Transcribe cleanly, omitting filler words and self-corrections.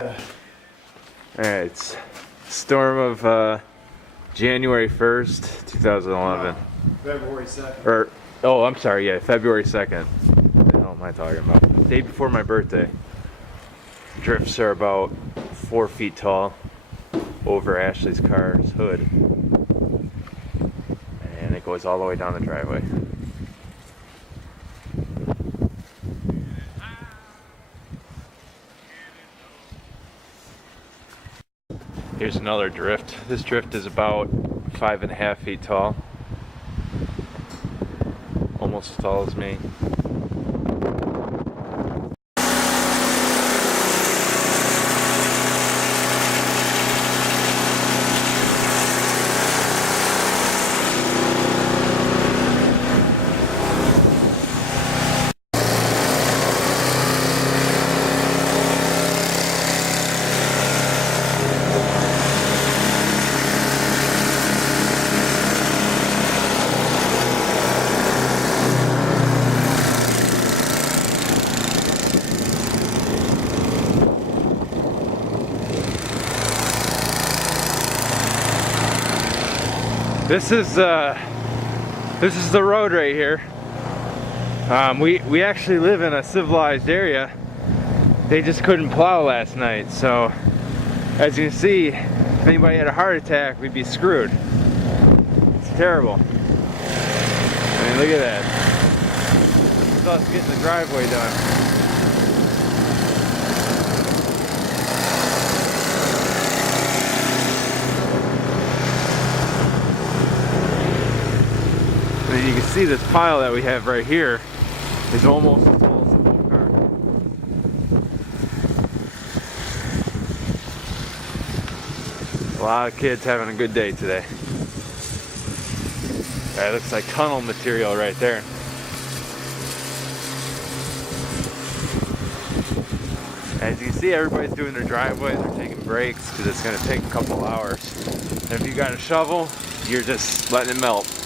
Alright, it's storm of January 1st, 2011. February 2nd. Or, oh, I'm sorry, yeah, February 2nd. What the hell am I talking about? Day before my birthday. Drifts are about 4 feet tall over Ashley's car's hood. And it goes all the way down the driveway. Here's another drift. This drift is about 5.5 feet tall. Almost as tall as me. This is the road right here. We actually live in a civilized area. They just couldn't plow last night, so as you can see, if anybody had a heart attack, we'd be screwed. It's terrible. I mean, look at that. This is us getting the driveway done. And you can see this pile that we have right here is almost as full as the whole car. A lot of kids having a good day today. That looks like tunnel material right there. As you can see, everybody's doing their driveways, they're taking breaks because it's going to take a couple hours. And if you got a shovel, you're just letting it melt.